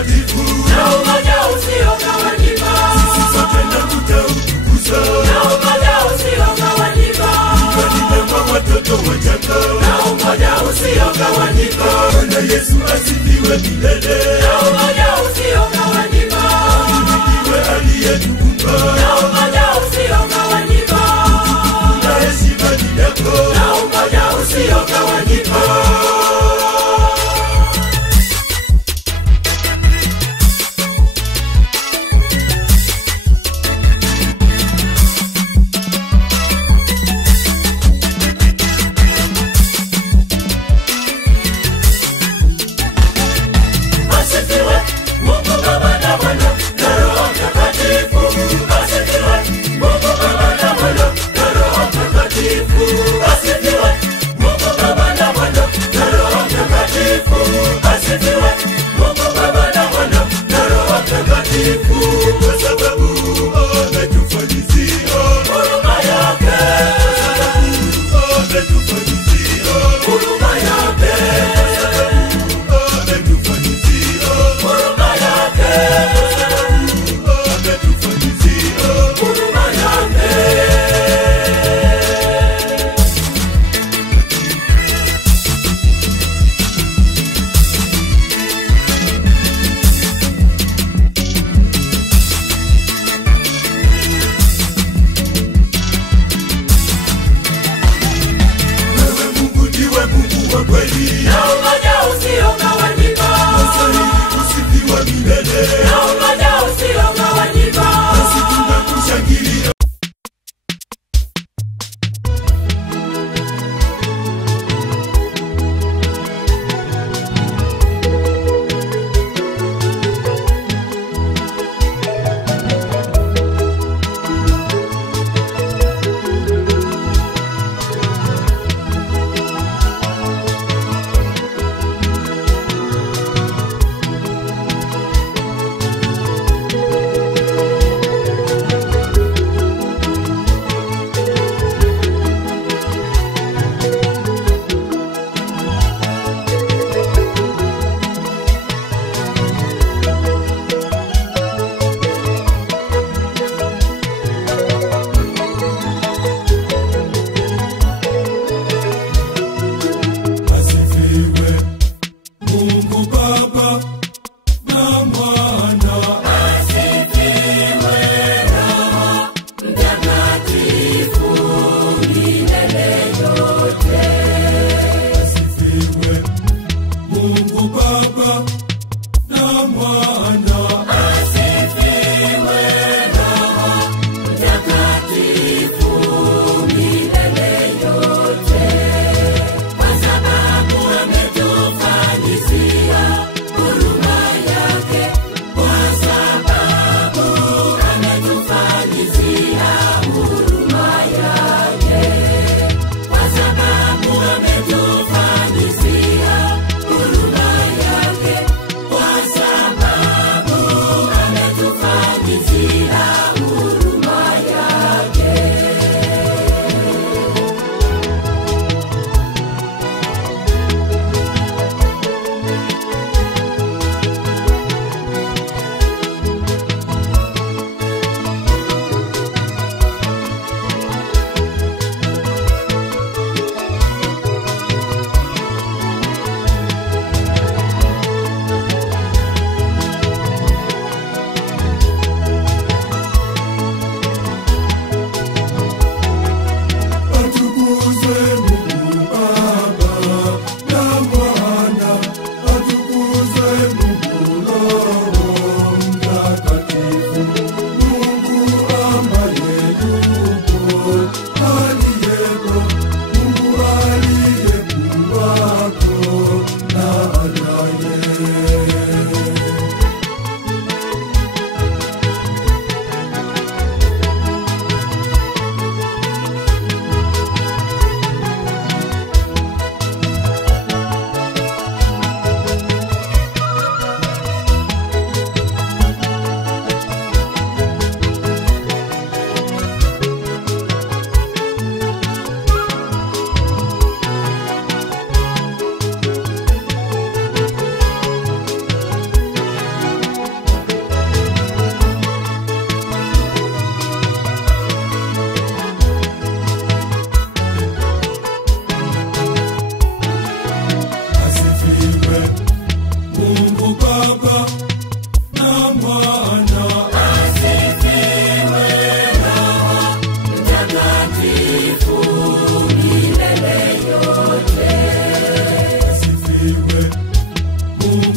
mtakatifu na umoja usiogawanyika. Sisi sote na tutautukuza na umoja usiogawanyika. Tuungane kama watoto wachanga na umoja usiogawanyika. Bwana Yesu asifiwe milele na umoja usiogawanyika. Ahimidiwe aliyetuumba na umoja usiogawanyika. Na heshima ni yako na umoja usiogawanyika.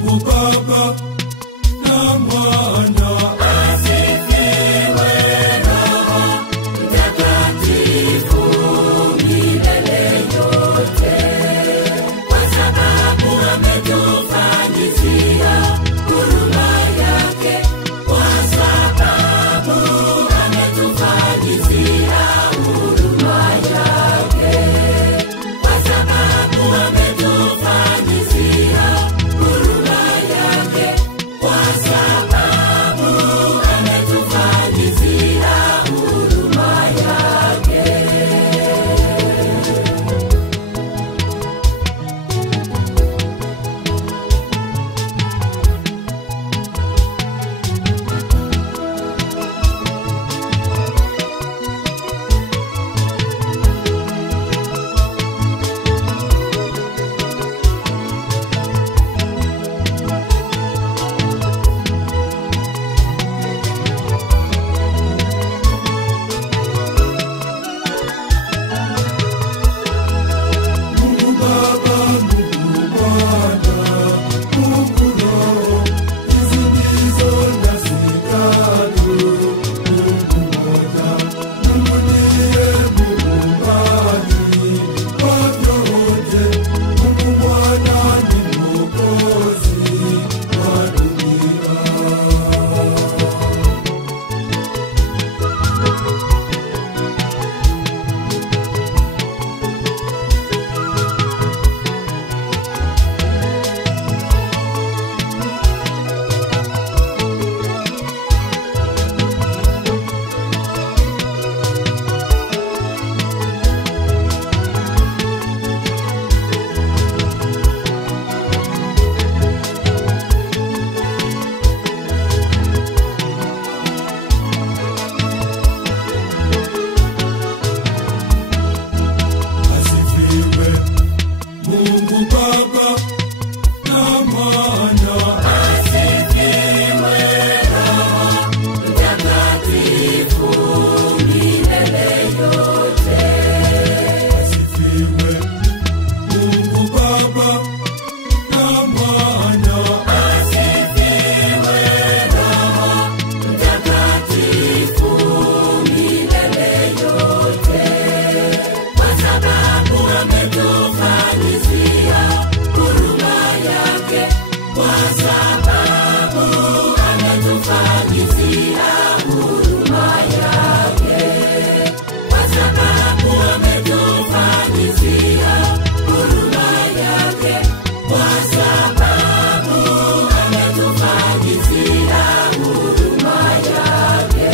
Mungu Baba na Mwana. Asifiwe Roho Mtakatifu milele yote, kwa sababu ametufanyizia huruma yake, kwa sababu ametufanyizia huruma yake, kwa sababu ametufanyizia huruma yake, kwa sababu ametufanyizia huruma yake. Mungu Baba, Mungu Mwana, Mungu Roho, hizi ndizo nazitaja. Mungu mmoja, Mungu ndiye muumbaji wa vyote. Mungu Mwana ni Mwokozi wa dunia. Asifiwe Mungu Baba na Mwana. Asifiwe Roho Mtakatifu milele yote. Asifiwe Mungu Baba na Mwana. Asifiwe Roho Mtakatifu milele yote, kwa sababu ametufanyizia huruma yake, kwa sababu ametufanyizia huruma yake, kwa sababu ametufanyizia huruma yake, kwa sababu ametufanyizia huruma yake.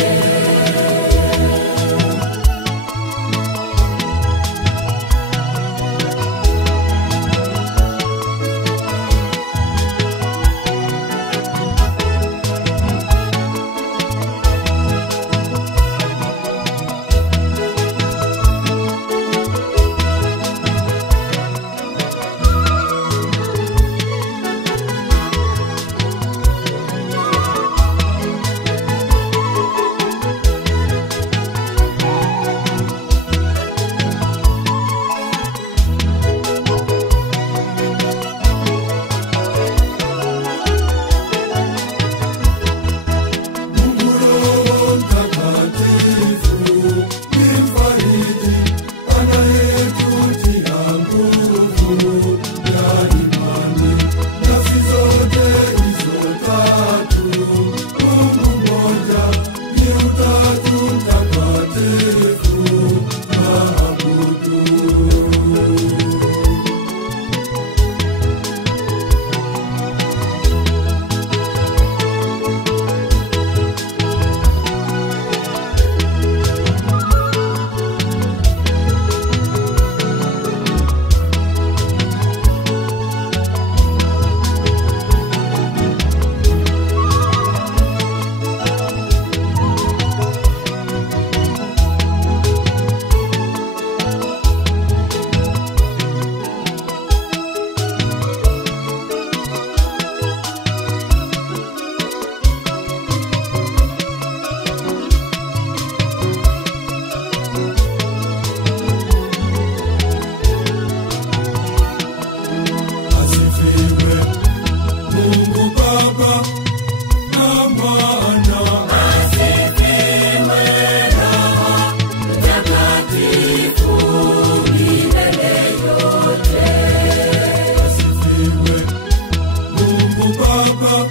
Baba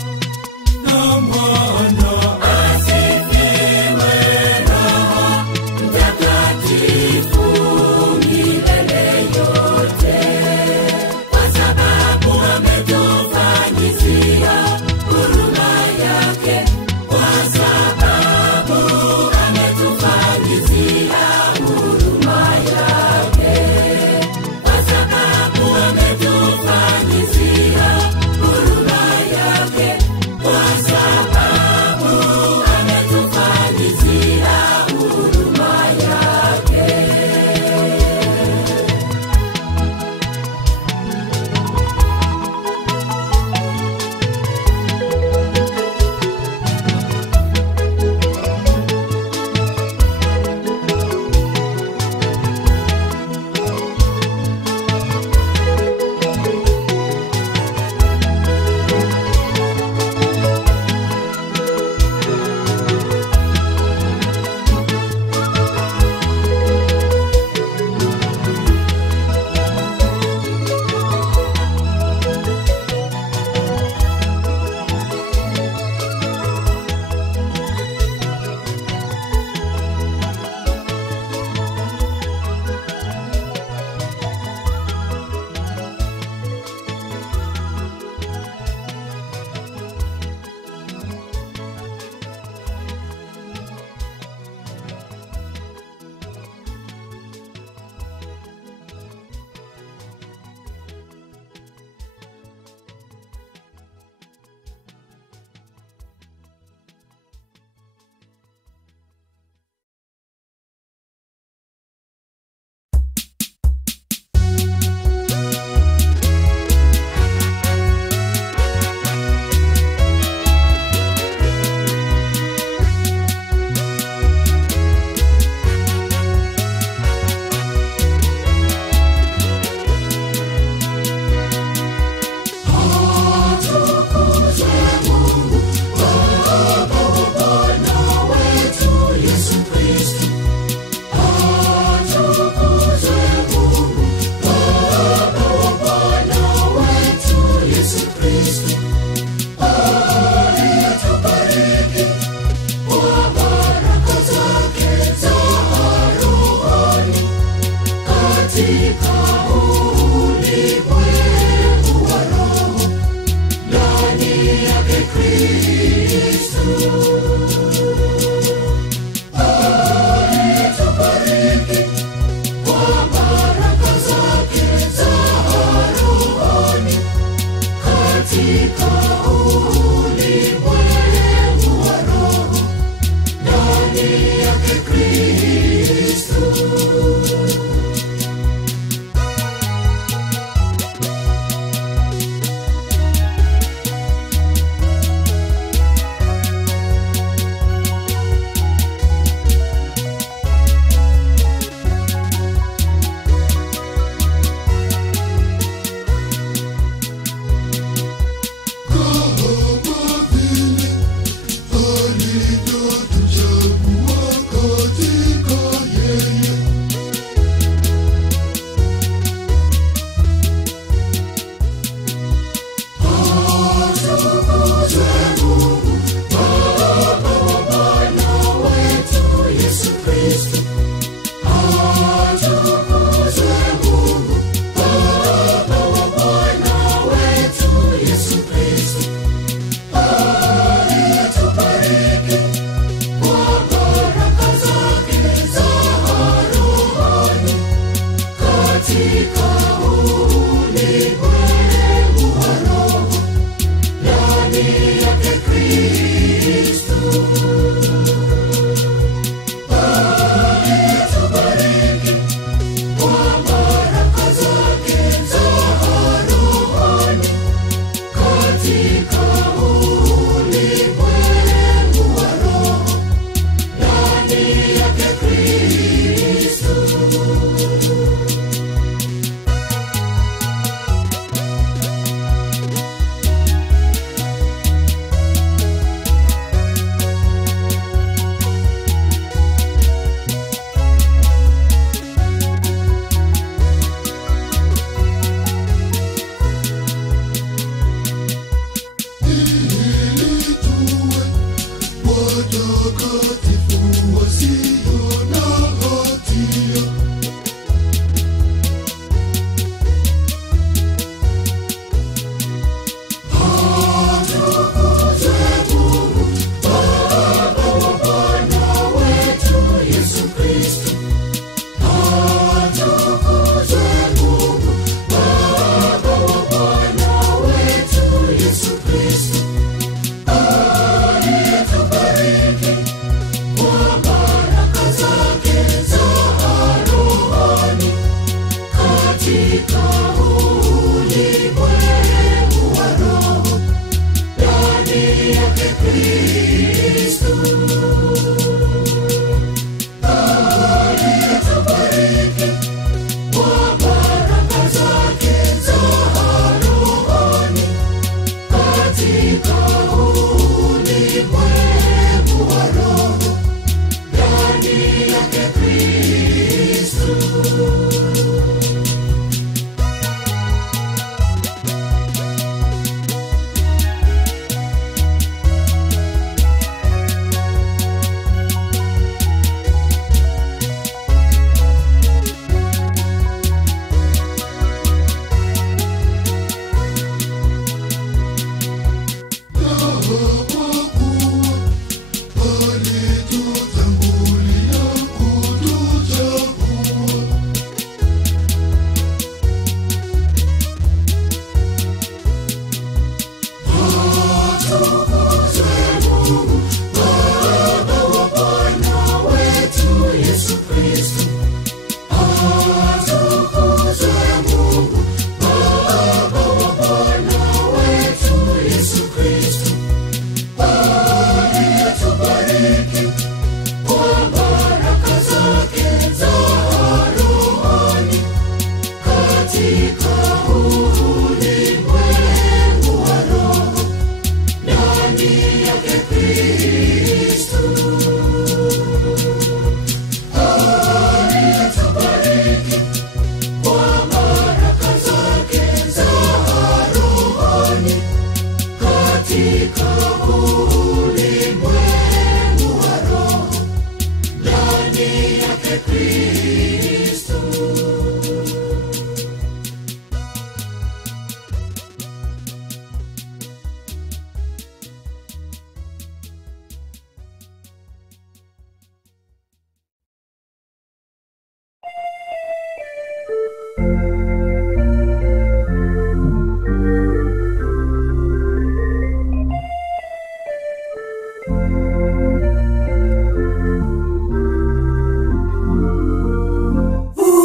na Mwana. Asifiwe Roho Mtakatifu milele yote, kwa sababu ametufanyizia huruma yake, kwa sababu ametufanyizia huruma yake, kwa sababu ametufanyizia huruma yake, kwa sababu ametufanyizia huruma yake.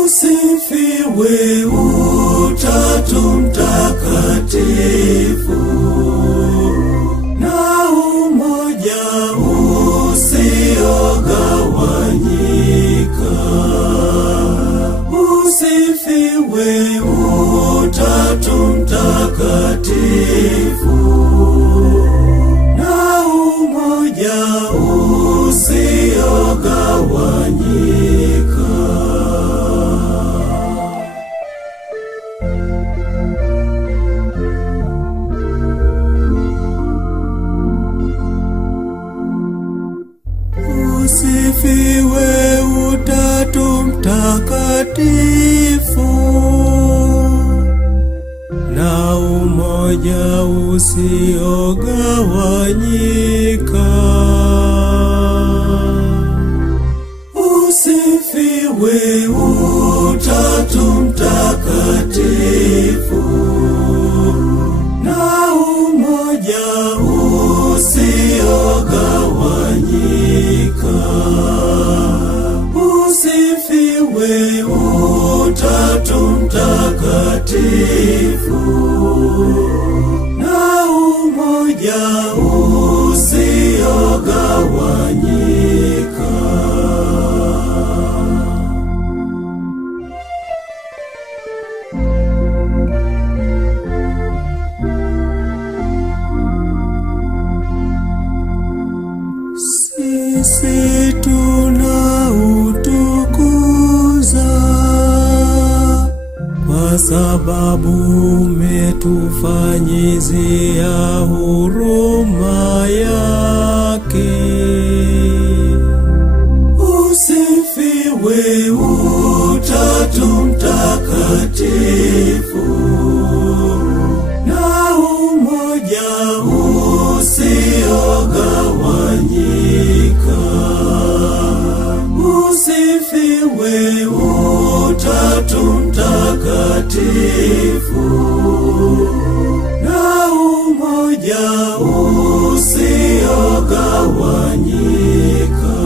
Usifiwe Utatu Mtakatifu, na umoja usiogawanyika. Usifiwe Utatu Mtakatifu, na umoja usiogawanyika. Usifiwe Utatu Mtakatifu, na umoja usiogawanyika. Usifiwe Utatu Mtakatifu, na umoja usiogawanyika. Usifiwe Utatu Mtakatifu, na umoja usiogawanyika. Sisi tunautukuza kwa sababu umetufanyizia huruma yake. Usifiwe Utatu Mtakatifu, na umoja usiogawanyika. Usifiwe Utatu Mtakatifu, na umoja usiogawanyika.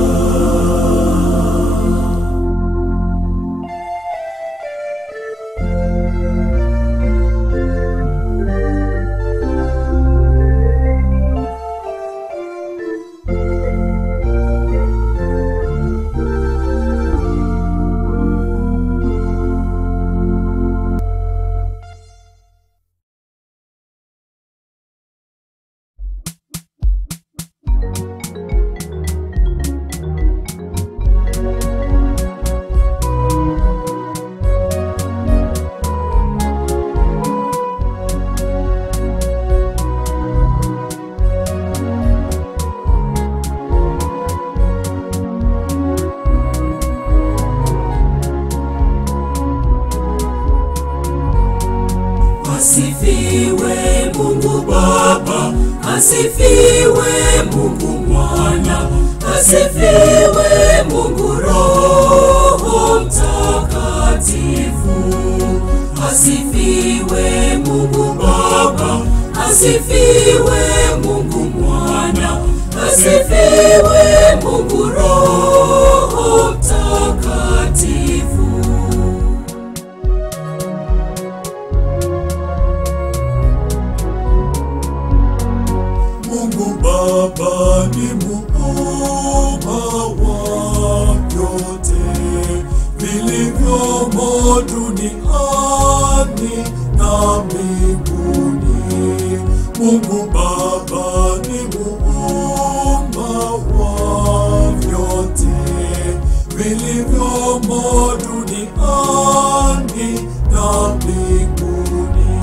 asifiwe Mungu Mwana, asifiwe Mungu Roho Mtakatifu, asifiwe Mungu Baba, asifiwe Mungu Mwana, asifiwe Mungu Roho Mtakatifu. Mungu Baba ni muumba wa vyote vilivyomo duniani na mbinguni. Mungu Baba ni muumba wa vyote vilivyomo duniani na mbinguni.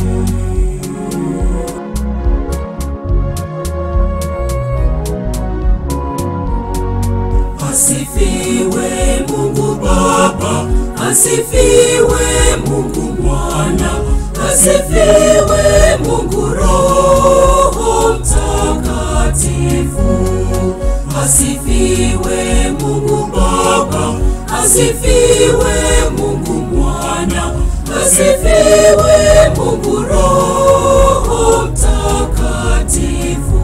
Asifiwe Mungu Baba, asifiwe Mungu Mwana, asifiwe Mungu Roho Mtakatifu, asifiwe Mungu Baba, asifiwe Mungu Mwana, asifiwe Mungu Roho Mtakatifu.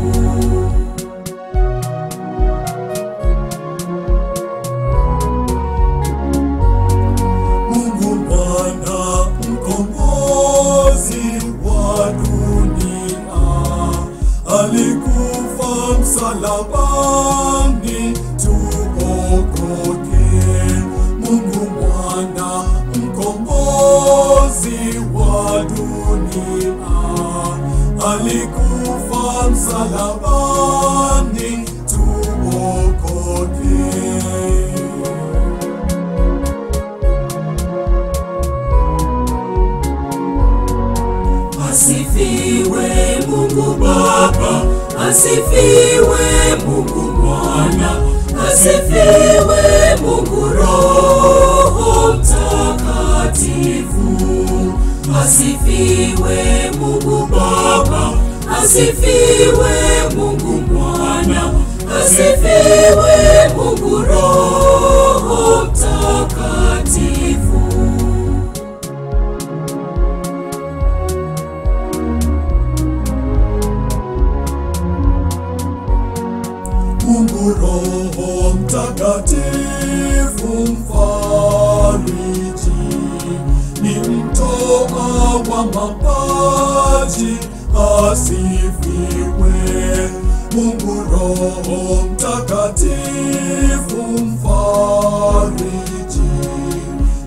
Alikufa msalabani tuokoke. Mungu Mwana mkombozi wa dunia, alikufa msalabani tuokoke. Asifiwe Mungu Baba, asifiwe Mungu Mwana, asifiwe Mungu Roho Mtakatifu, asifiwe Mungu Baba, asifiwe Mungu Mwana, asifiwe Mungu Roho Mtakatifu. Mungu Roho Mtakatifu mfariji, ni mtoa wa mapaji, asifiwe. Mungu Roho Mtakatifu mfariji,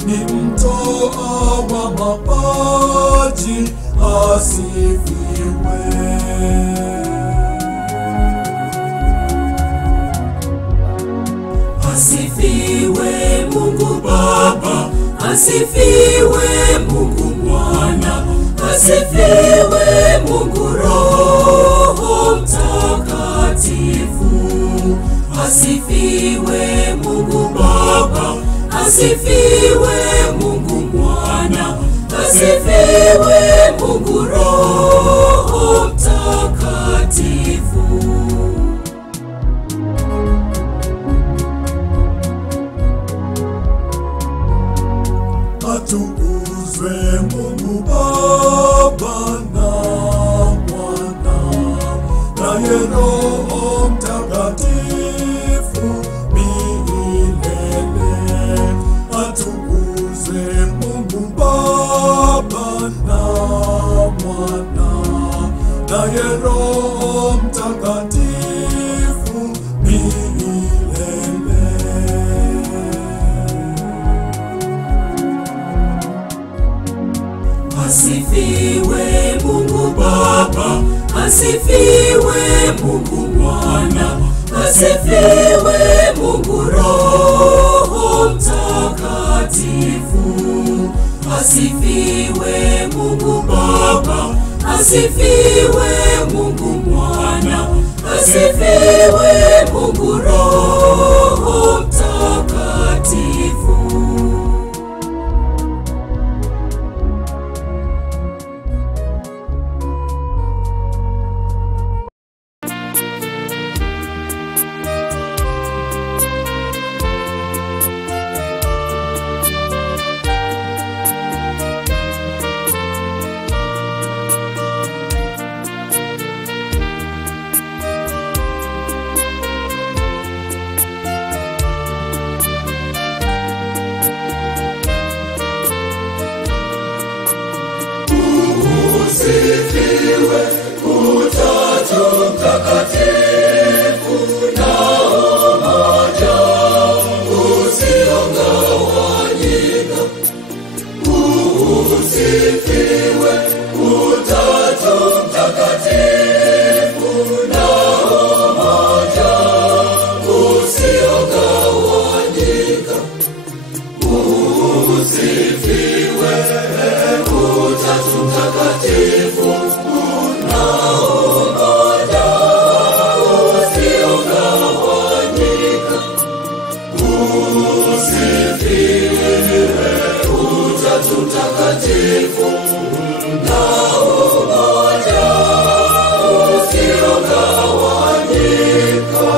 ni mtoa wa mapaji, asifiwe. Asifiwe Mungu Baba, asifiwe Mungu Mwana, asifiwe Mungu Roho Mtakatifu, asifiwe Mungu Baba, asifiwe Mungu Mwana, asifiwe Mungu Roho Mtakatifu. Atukuzwe Mungu Baba na Mwana naye Roho Mtakatifu milele. Atukuzwe Mungu Baba na Mwana naye Roho Mtakatifu milele. Asifiwe Mungu Baba, asifiwe Mungu Mwana, asifiwe Mungu Roho Mtakatifu, asifiwe Mungu Baba, asifiwe Mungu Mwana, asifiwe Mungu Roho Mtakatifu. Usifiwe Utatu Mtakatifu, una umoja usiogawanyika. Usifiwe Utatu Mtakatifu, una umoja usiogawanyika.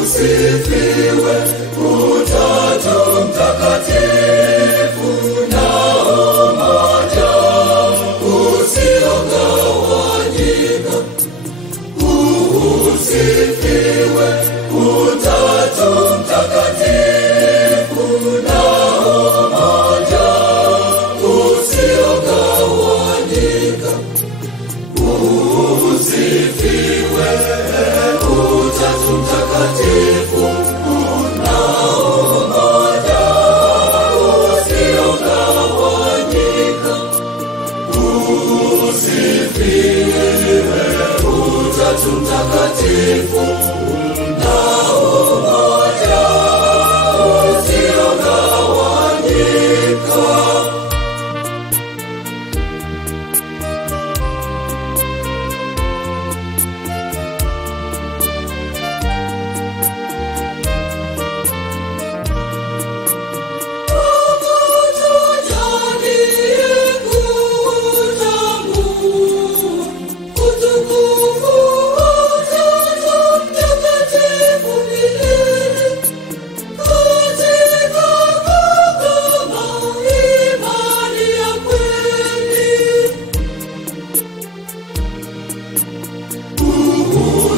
Usifiwe Utatu Mtakatifu, na umoja usiogawanyika. Usifiwe Utatu Mtakatifu, na umoja usiogawanyika. Usifiwe Utatu Mtakatifu, una umoja usiogawanyika. Usifiwe Utatu Mtakatifu, una umoja usiogawanyika.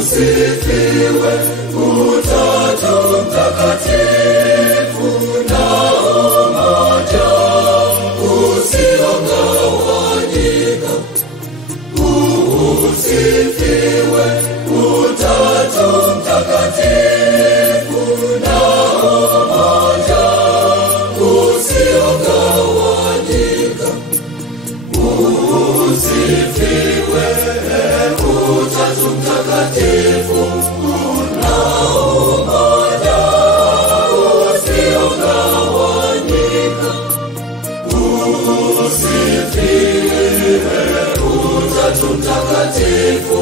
Usifiwe Utatu Mtakatifu, na umoja usiogawanyika. Usifiwe Utatu Mtakatifu, na umoja usiogawanyika. Usifiwe Utatu Mtakatifu, una umoja usiogawanyika. Usifiwe Utatu Mtakatifu.